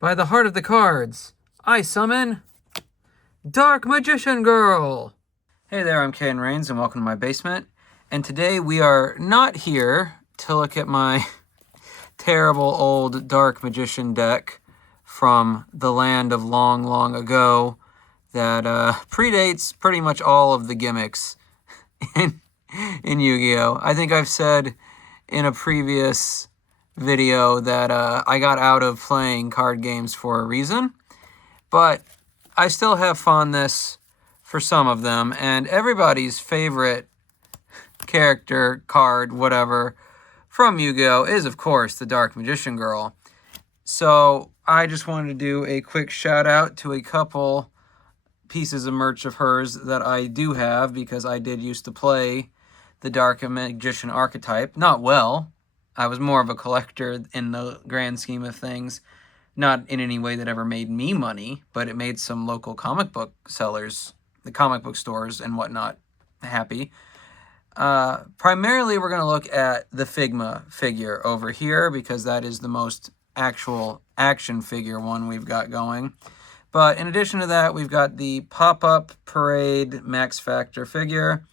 By the heart of the cards, I summon Dark Magician Girl! Hey there, I'm Ken Rains, and welcome to my basement. And today we are not here to look at my terrible old Dark Magician deck from the land of long, long ago that predates pretty much all of the gimmicks in Yu-Gi-Oh! I think I've said in a previous video that I got out of playing card games for a reason, but I still have fondness for some of them, and everybody's favorite character, card, whatever, from Yu-Gi-Oh! Is, of course, the Dark Magician Girl. So I just wanted to do a quick shout out to a couple pieces of merch of hers that I do have, because I did used to play the Dark Magician archetype. Not well. I was more of a collector in the grand scheme of things. Not in any way that ever made me money, but it made some local comic book sellers, the comic book stores and whatnot, happy. Primarily, we're going to look at the Figma figure over here, because that is the most actual action figure one we've got going. But in addition to that, we've got the Pop-Up Parade Max Factor figure,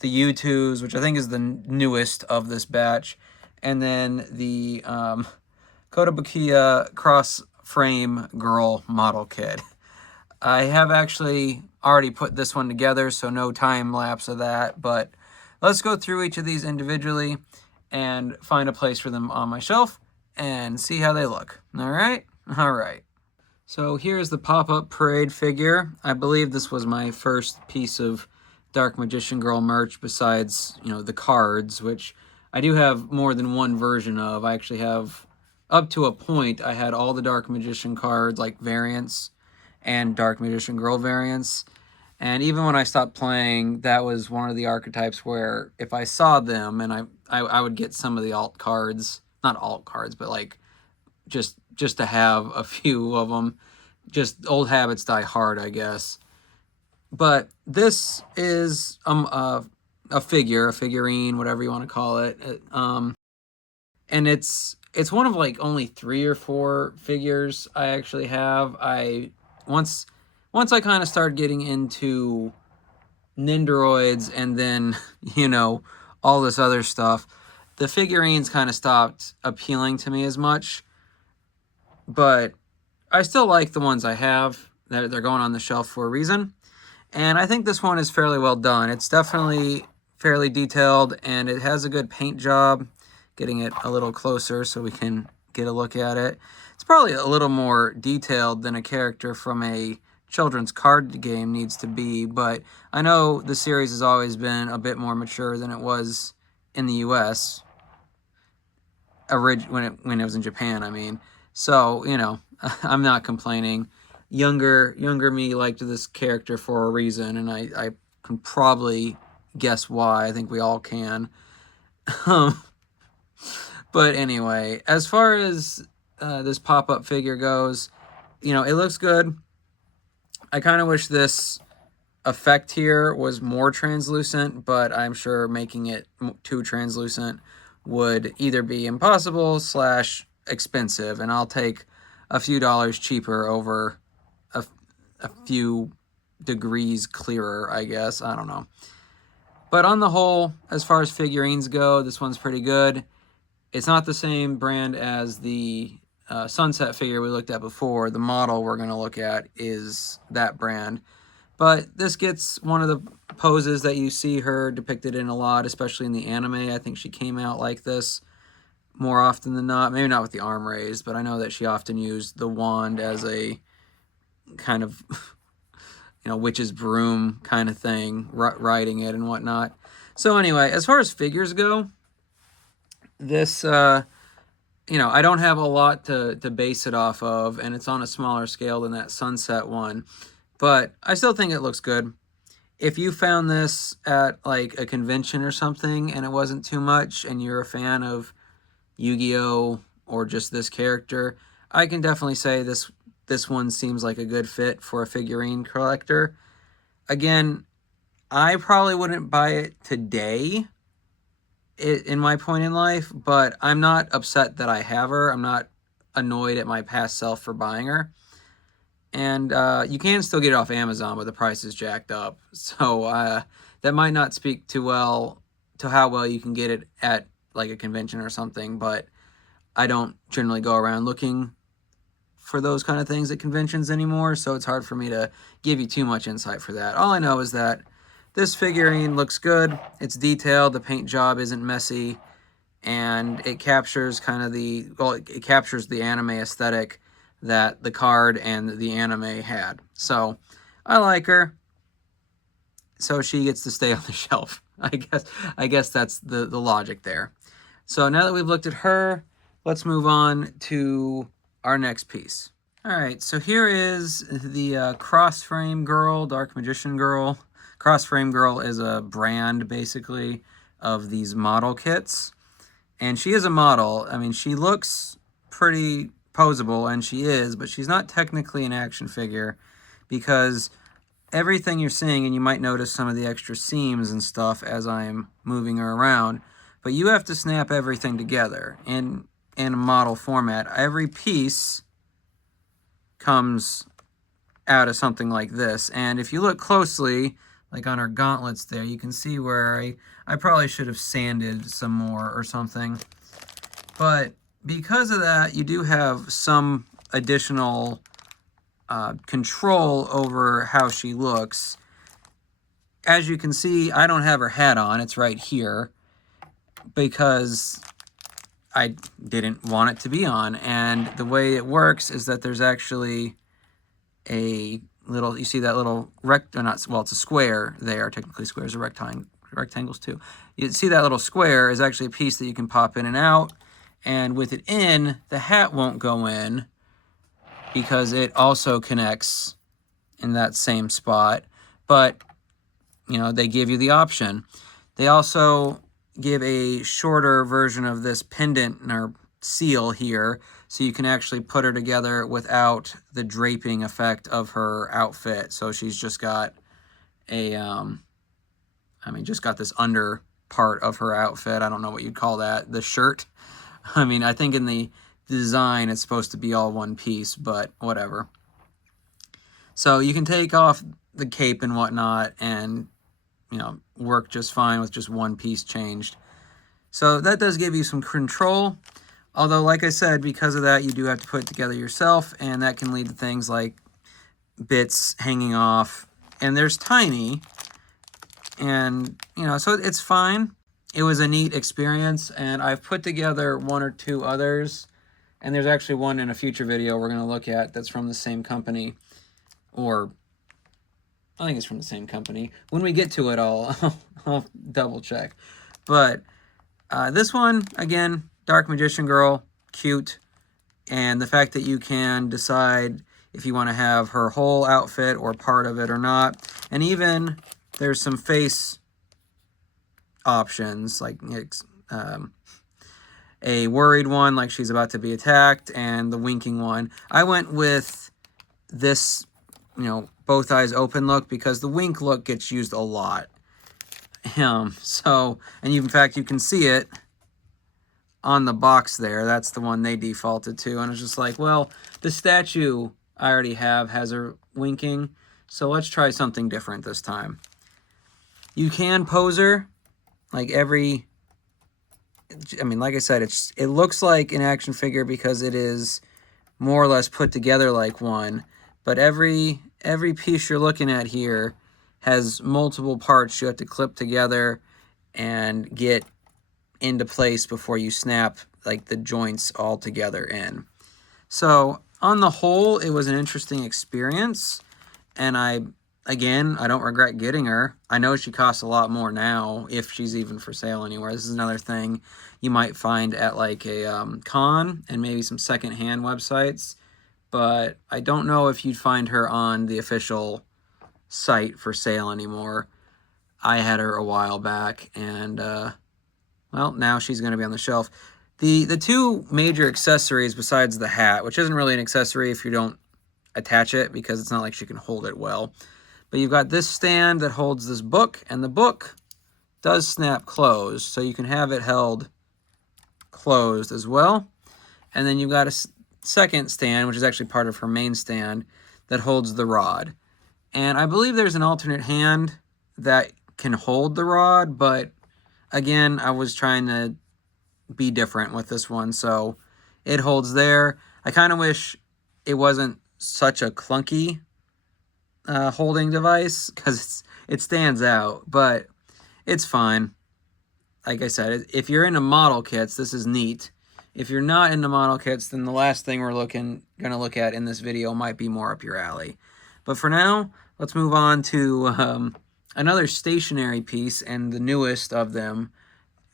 the U2s, which I think is the newest of this batch, and then the Kotobukiya Cross Frame Girl model kit. I have actually already put this one together, so no time lapse of that, but let's go through each of these individually and find a place for them on my shelf and see how they look. All right? All right. So here's the Pop-Up Parade figure. I believe this was my first piece of Dark Magician Girl merch besides, the cards, which I do have more than one version of. I actually have, up to a point, I had all the Dark Magician cards, like variants, and Dark Magician Girl variants. And even when I stopped playing, that was one of the archetypes where if I saw them, and I would get some of the alt cards, not alt cards, but like just to have a few of them. Just old habits die hard, I guess. But this is a figurine, whatever you want to call it. And it's one of like only 3 or 4 figures I actually have. Once I kind of started getting into Nendoroids and then, all this other stuff, the figurines kind of stopped appealing to me as much. But I still like the ones I have. They're going on the shelf for a reason. And I think this one is fairly well done. It's definitely fairly detailed, and it has a good paint job. Getting it a little closer so we can get a look at it. It's probably a little more detailed than a character from a children's card game needs to be, but I know the series has always been a bit more mature than it was in the US when it was in Japan, I mean. So, I'm not complaining. Younger me liked this character for a reason, and I can probably guess why. I think we all can. But anyway, as far as this pop-up figure goes, it looks good. I kind of wish this effect here was more translucent, but I'm sure making it too translucent would either be impossible / expensive, and I'll take a few dollars cheaper over a few degrees clearer, I guess. I don't know. But on the whole, as far as figurines go, this one's pretty good. It's not the same brand as the Sunset figure we looked at before. The model we're going to look at is that brand. But this gets one of the poses that you see her depicted in a lot, especially in the anime. I think she came out like this more often than not. Maybe not with the arm raised, but I know that she often used the wand as a kind of, witch's broom kind of thing, riding it and whatnot. So anyway, as far as figures go, this, I don't have a lot to base it off of, and it's on a smaller scale than that Sunset one, but I still think it looks good. If you found this at like a convention or something and it wasn't too much and you're a fan of Yu-Gi-Oh! Or just this character, I can definitely say this one seems like a good fit for a figurine collector. Again, I probably wouldn't buy it today in my point in life, but I'm not upset that I have her. I'm not annoyed at my past self for buying her. And you can still get it off Amazon, but the price is jacked up. So that might not speak too well to how well you can get it at like a convention or something, but I don't generally go around looking for those kind of things at conventions anymore, so it's hard for me to give you too much insight for that. All I know is that this figurine looks good, it's detailed, the paint job isn't messy, and it captures kind of it captures the anime aesthetic that the card and the anime had. So I like her, so she gets to stay on the shelf. I guess that's the logic there. So now that we've looked at her, let's move on to our next piece. All right, so here is the Cross Frame Girl, Dark Magician Girl. Cross Frame Girl is a brand, basically, of these model kits. And she is a model. I mean, she looks pretty posable, and she is, but she's not technically an action figure because everything you're seeing, and you might notice some of the extra seams and stuff as I'm moving her around, but you have to snap everything together in a model format. Every piece comes out of something like this, and if you look closely, like on her gauntlets there, you can see where I probably should have sanded some more or something, but because of that, you do have some additional control over how she looks. As you can see, I don't have her hat on, it's right here, because I didn't want it to be on. And the way it works is that there's actually a little, you see that little well, it's a square there. Technically squares are rectangles too. You see that little square is actually a piece that you can pop in and out. And with it in, the hat won't go in because it also connects in that same spot. But, you know, they give you the option. They also give a shorter version of this pendant or seal here, so you can actually put her together without the draping effect of her outfit. So she's just got a, just got this under part of her outfit. I don't know what you'd call that, the shirt. I mean, I think in the design it's supposed to be all one piece, but whatever. So you can take off the cape and whatnot and, you know, work just fine with just one piece changed. So that does give you some control. Although, like I said, because of that, you do have to put it together yourself, and that can lead to things like bits hanging off. And there's tiny, and, you know, so it's fine. It was a neat experience, and I've put together one or two others, and there's actually one in a future video we're going to look at that's from the same company, or I think it's from the same company. When we get to it, I'll double check. But this one, again, Dark Magician Girl, cute, and the fact that you can decide if you want to have her whole outfit or part of it or not, and even there's some face options, like a worried one, like she's about to be attacked, and the winking one. I went with this, you know, both eyes open look because the wink look gets used a lot. So, and in fact, you can see it on the box there. That's the one they defaulted to, and it's just like, well, the statue I already have has her winking, so let's try something different this time. You can pose her, like every, I mean, like I said, it looks like an action figure because it is more or less put together like one, but every piece you're looking at here has multiple parts you have to clip together and get into place before you snap like the joints all together in. So on the whole, it was an interesting experience, and I don't regret getting her. I know she costs a lot more now, if she's even for sale anywhere. This is another thing you might find at like a con and maybe some secondhand websites, but I don't know if you'd find her on the official site for sale anymore. I had her a while back, and well, now she's going to be on the shelf. The two major accessories besides the hat, which isn't really an accessory if you don't attach it because it's not like she can hold it well, but you've got this stand that holds this book, and the book does snap closed, so you can have it held closed as well. And then you've got second stand, which is actually part of her main stand, that holds the rod. And I believe there's an alternate hand that can hold the rod, but again, I was trying to be different with this one, so it holds there. I kind of wish it wasn't such a clunky holding device, because it stands out, but it's fine. Like I said, if you're into model kits, this is neat. If you're not into model kits, then the last thing we're going to look at in this video might be more up your alley. But for now, let's move on to another stationary piece, and the newest of them,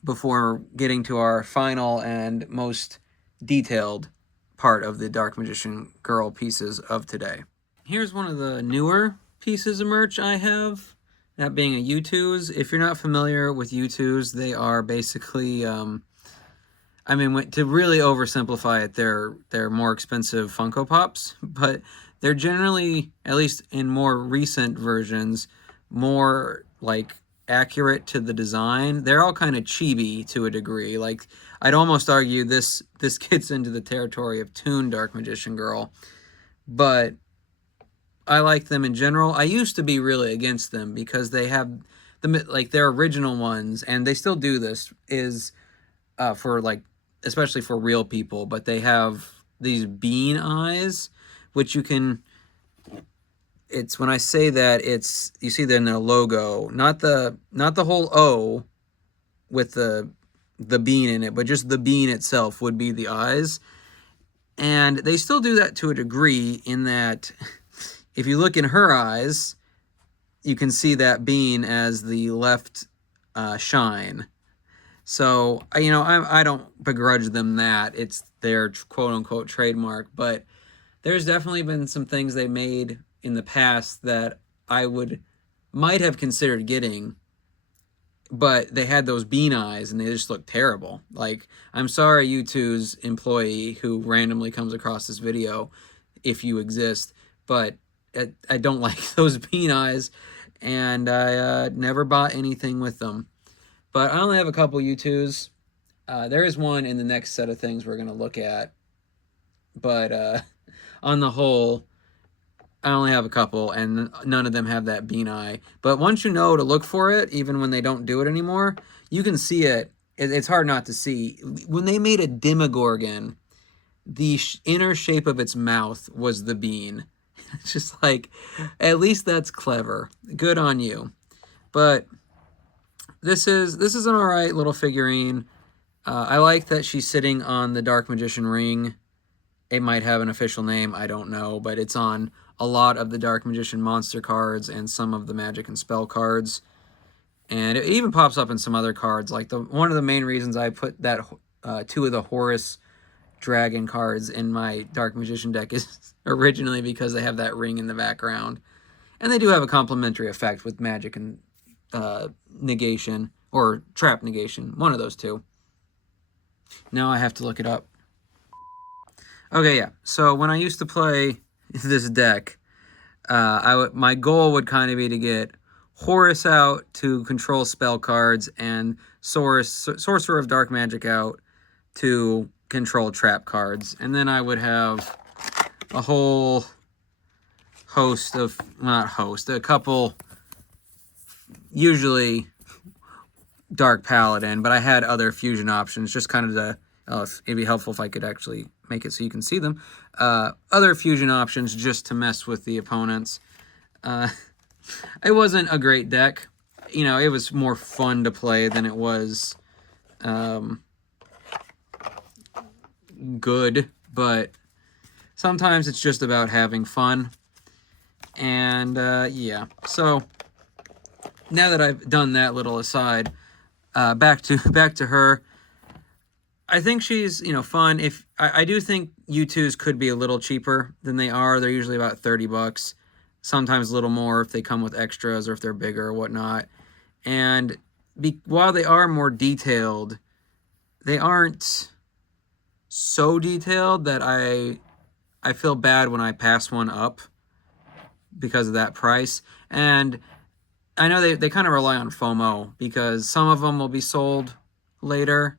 before getting to our final and most detailed part of the Dark Magician Girl pieces of today. Here's one of the newer pieces of merch I have, that being a U2s. If you're not familiar with U2s, they are basically, I mean, to really oversimplify it, they're more expensive Funko Pops, but they're generally, at least in more recent versions, more like accurate to the design. They're all kind of chibi to a degree. Like, I'd almost argue this gets into the territory of Toon Dark Magician Girl, but I like them in general. I used to be really against them because they have like their original ones, and they still do this, is for like, especially for real people, but they have these bean eyes, which you can, it's, when I say that, it's, you see that in their logo, not the whole O with the bean in it, but just the bean itself would be the eyes. And they still do that to a degree, in that if you look in her eyes, you can see that bean as the left shine. So, you know, I don't begrudge them that. It's their quote-unquote trademark, but there's definitely been some things they made in the past that I might have considered getting, but they had those bean eyes and they just look terrible. Like, I'm sorry, U2's employee who randomly comes across this video, if you exist, but I don't like those bean eyes, and I never bought anything with them. But I only have a couple U2s. There is one in the next set of things we're going to look at, but on the whole, I only have a couple, and none of them have that bean eye. But once you know to look for it, even when they don't do it anymore, you can see it. It's hard not to see. When they made a Demogorgon, the inner shape of its mouth was the bean. It's just like, at least that's clever. Good on you. But this is an alright little figurine. I like that she's sitting on the Dark Magician ring. It might have an official name, I don't know, but it's on a lot of the Dark Magician monster cards and some of the magic and spell cards. And it even pops up in some other cards. Like, one of the main reasons I put that 2 of the Horus Dragon cards in my Dark Magician deck is originally because they have that ring in the background. And they do have a complementary effect with magic and negation, or trap negation, one of those two. Now I have to look it up. Okay, yeah. So when I used to play this deck, my goal would kind of be to get Horus out to control spell cards, and Sorcerer of Dark Magic out to control trap cards. And then I would have a whole host of, a couple, usually Dark Paladin, but I had other fusion options, just kind of to, it'd be helpful if I could actually make it so you can see them. Other fusion options just to mess with the opponents. It wasn't a great deck. You know, it was more fun to play than it was good, but sometimes it's just about having fun. And yeah, so now that I've done that little aside, back to her. I think she's, you know, fun. If I do think U2s could be a little cheaper than they are. They're usually about $30, sometimes a little more if they come with extras or if they're bigger or whatnot. And while they are more detailed, they aren't so detailed that I feel bad when I pass one up because of that price. And I know they kind of rely on FOMO, because some of them will be sold later,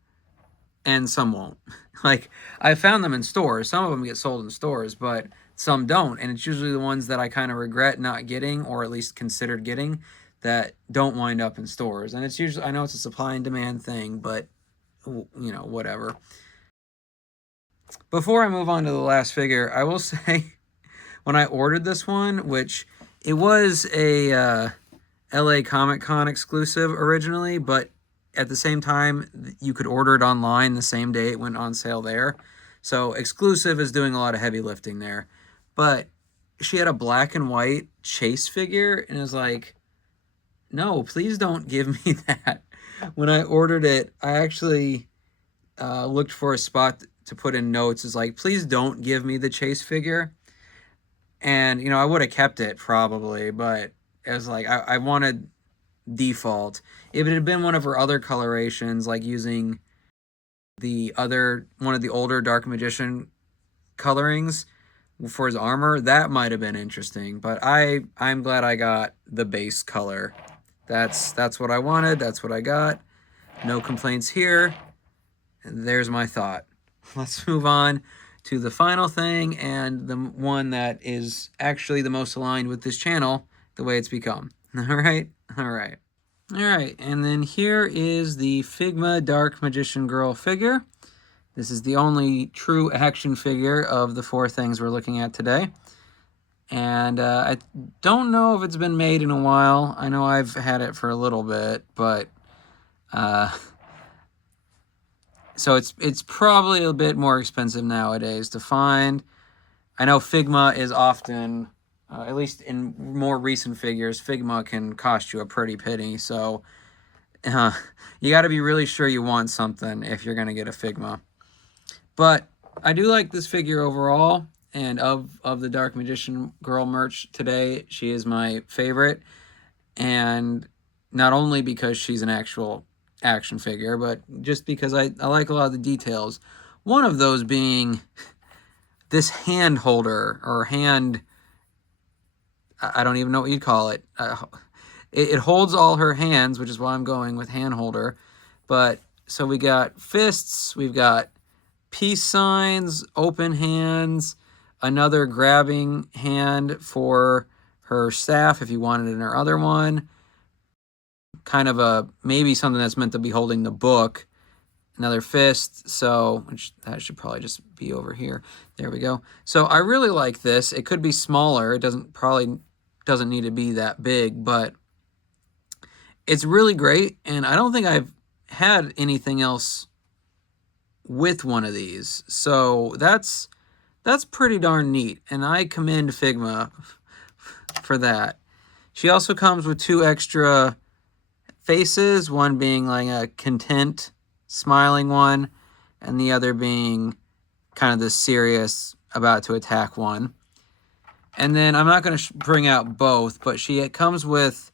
and some won't. Like, I found them in stores. Some of them get sold in stores, but some don't. And it's usually the ones that I kind of regret not getting, or at least considered getting, that don't wind up in stores. And it's usually, I know it's a supply and demand thing, but, you know, whatever. Before I move on to the last figure, I will say, when I ordered this one, which it was a LA Comic Con exclusive originally, but at the same time, you could order it online the same day it went on sale there. So exclusive is doing a lot of heavy lifting there. But she had a black and white Chase figure, and it was like, no, please don't give me that. When I ordered it, I actually looked for a spot to put in notes. It's like, please don't give me the Chase figure. And, you know, I would have kept it probably, but it was like, I wanted default. If it had been one of her other colorations, like using one of the older Dark Magician colorings for his armor, that might have been interesting. But I'm glad I got the base color. That's what I wanted. That's what I got. No complaints here. There's my thought. Let's move on to the final thing, and the one that is actually the most aligned with this channel, the way it's become. All right. And then here is the Figma Dark Magician Girl figure. This is the only true action figure of the 4 things we're looking at today. And I don't know if it's been made in a while. I know I've had it for a little bit, but so it's probably a bit more expensive nowadays to find. I know Figma is often, at least in more recent figures, Figma can cost you a pretty penny. So you got to be really sure you want something if you're going to get a Figma. But I do like this figure overall. And of the Dark Magician Girl merch today, she is my favorite. And not only because she's an actual action figure, but just because I like a lot of the details. One of those being this hand holder, or hand, I don't even know what you'd call it. It holds all her hands, which is why I'm going with hand holder. But so we got fists, we've got peace signs, open hands, another grabbing hand for her staff if you wanted in her other one. Kind of maybe something that's meant to be holding the book. Another fist, so that should probably just be over here. There we go. So I really like this. It could be smaller. It probably doesn't need to be that big, but it's really great. And I don't think I've had anything else with one of these. So that's pretty darn neat, and I commend Figma for that. She also comes with 2 extra faces, one being like a content, smiling one, and the other being kind of the serious, about to attack one. And then I'm not going to bring out both, but she comes with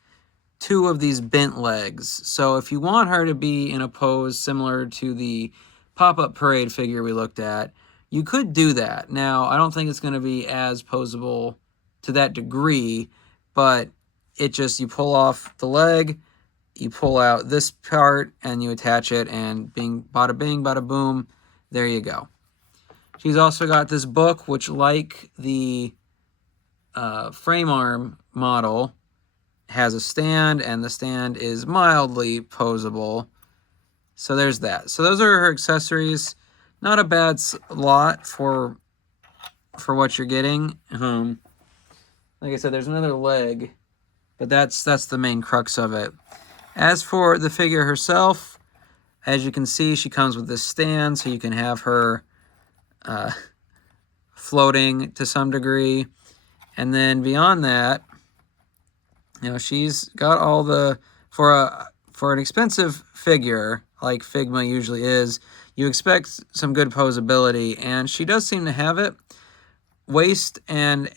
2 of these bent legs. So if you want her to be in a pose similar to the pop-up parade figure we looked at, you could do that. Now, I don't think it's going to be as posable to that degree, but you pull off the leg, you pull out this part, and you attach it, and bada bing, bada boom, there you go. She's also got this book, which, like the frame arm model, has a stand, and the stand is mildly posable. So there's that. So those are her accessories. Not a bad lot for what you're getting. Like I said, there's another leg, but that's the main crux of it. As for the figure herself, as you can see, she comes with this stand, so you can have her floating to some degree. And then beyond that, you know, she's got all the, for an expensive figure like Figma usually is, you expect some good posability, and she does seem to have it. Waist and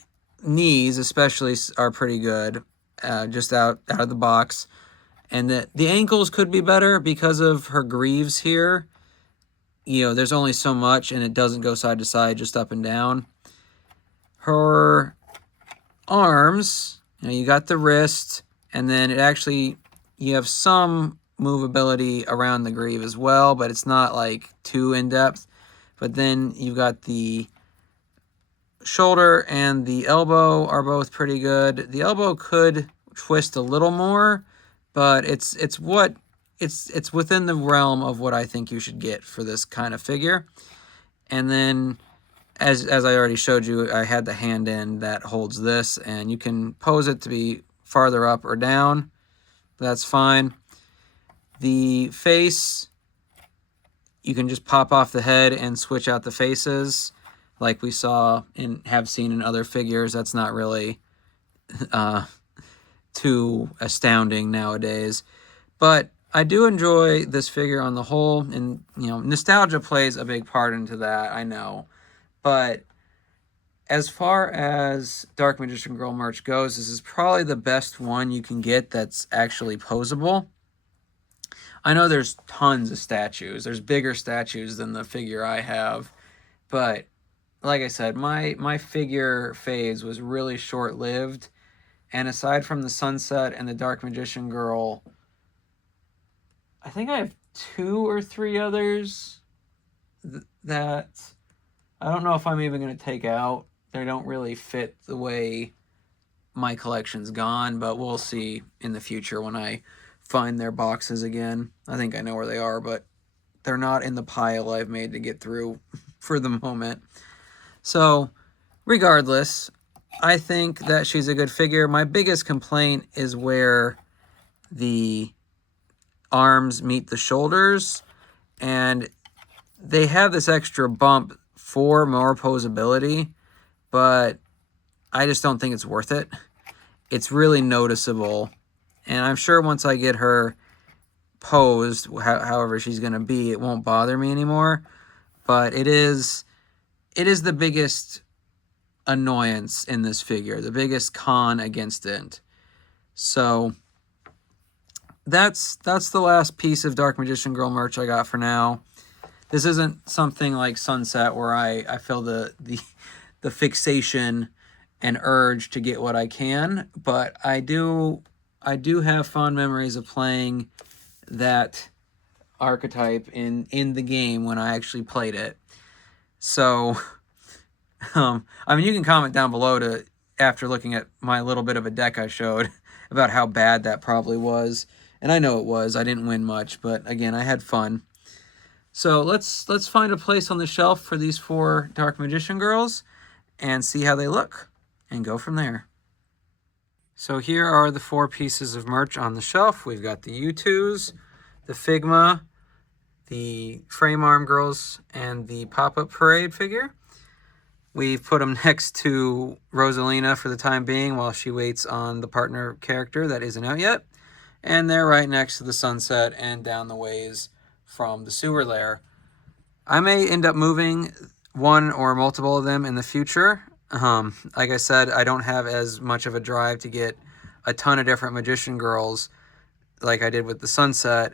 knees especially are pretty good, just out of the box. And the ankles could be better because of her greaves here. You know, there's only so much, and it doesn't go side to side, just up and down. Her arms, you know, you got the wrist, and then you have some movability around the greave as well, but it's not like too in-depth. But then you've got the shoulder and the elbow are both pretty good. The elbow could twist a little more, but it's within the realm of what I think you should get for this kind of figure. And then as I already showed you, I had the hand in that holds this, and you can pose it to be farther up or down. That's fine. The face, you can just pop off the head and switch out the faces like we saw and have seen in other figures. That's not really too astounding nowadays. But I do enjoy this figure on the whole, and nostalgia plays a big part into that, I know. But as far as Dark Magician Girl merch goes, this is probably the best one you can get that's actually posable. I know there's tons of statues. There's bigger statues than the figure I have. But like I said, my figure phase was really short-lived. And aside from the Sunset and the Dark Magician Girl, I think I have 2 or 3 others that I don't know if I'm even going to take out. They don't really fit the way my collection's gone, but we'll see in the future when I find their boxes again. I think I know where they are, but they're not in the pile I've made to get through for the moment. So, regardless, I think that she's a good figure. My biggest complaint is where the arms meet the shoulders, and they have this extra bump for more posability, but I just don't think it's worth it. It's really noticeable, and I'm sure once I get her posed, however she's going to be, it won't bother me anymore. But it is the biggest annoyance in this figure, the biggest con against it. So that's the last piece of Dark Magician Girl merch I got for now. This isn't something like Sunset where I feel the fixation and urge to get what I can, but I do have fond memories of playing that archetype in the game when I actually played it. So, I mean, you can comment down below after looking at my little bit of a deck I showed about how bad that probably was. And I know it was. I didn't win much, but again, I had fun. So let's find a place on the shelf for these 4 Dark Magician Girls and see how they look and go from there. So here are the 4 pieces of merch on the shelf. We've got the U2s, the Figma, the Frame Arm Girls, and the Pop-Up Parade figure. We've put them next to Rosalina for the time being while she waits on the partner character that isn't out yet. And they're right next to the Sunset and down the ways from the sewer lair. I may end up moving one or multiple of them in the future. Like I said, I don't have as much of a drive to get a ton of different Magician Girls like I did with the Sunset.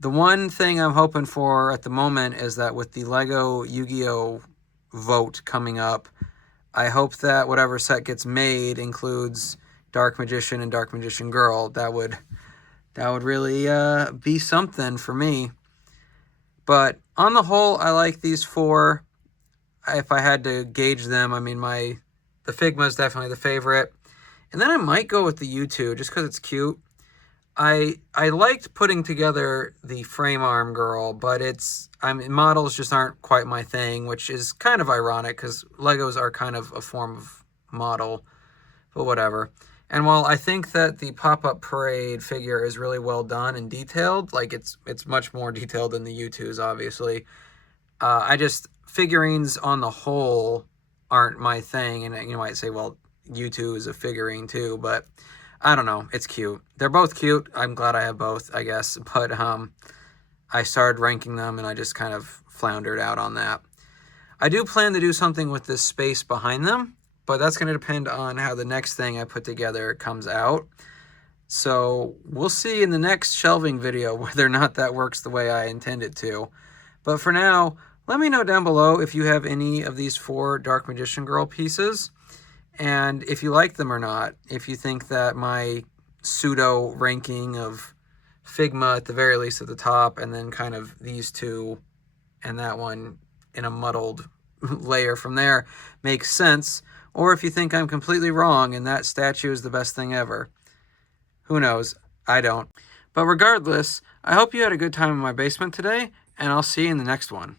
The one thing I'm hoping for at the moment is that with the Lego Yu-Gi-Oh! Vote coming up, I hope that whatever set gets made includes Dark Magician and Dark Magician Girl. That would really be something for me. But on the whole, I like these 4. If I had to gauge them, I mean, the Figma is definitely the favorite. And then I might go with the U2 just because it's cute. I liked putting together the Frame Arm Girl, but models just aren't quite my thing, which is kind of ironic because Legos are kind of a form of model, but whatever. And while I think that the Pop-Up Parade figure is really well done and detailed, like it's much more detailed than the U2s, obviously, figurines on the whole aren't my thing. And you might say, well, U2 is a figurine too, but I don't know. It's cute. They're both cute. I'm glad I have both, I guess. But I started ranking them and I just kind of floundered out on that. I do plan to do something with this space behind them, but that's going to depend on how the next thing I put together comes out. So we'll see in the next shelving video whether or not that works the way I intend it to. But for now, let me know down below if you have any of these 4 Dark Magician Girl pieces, and if you like them or not. If you think that my pseudo ranking of Figma at the very least at the top, and then kind of these two and that one in a muddled layer from there makes sense. Or if you think I'm completely wrong and that statue is the best thing ever. Who knows? I don't. But regardless, I hope you had a good time in my basement today, and I'll see you in the next one.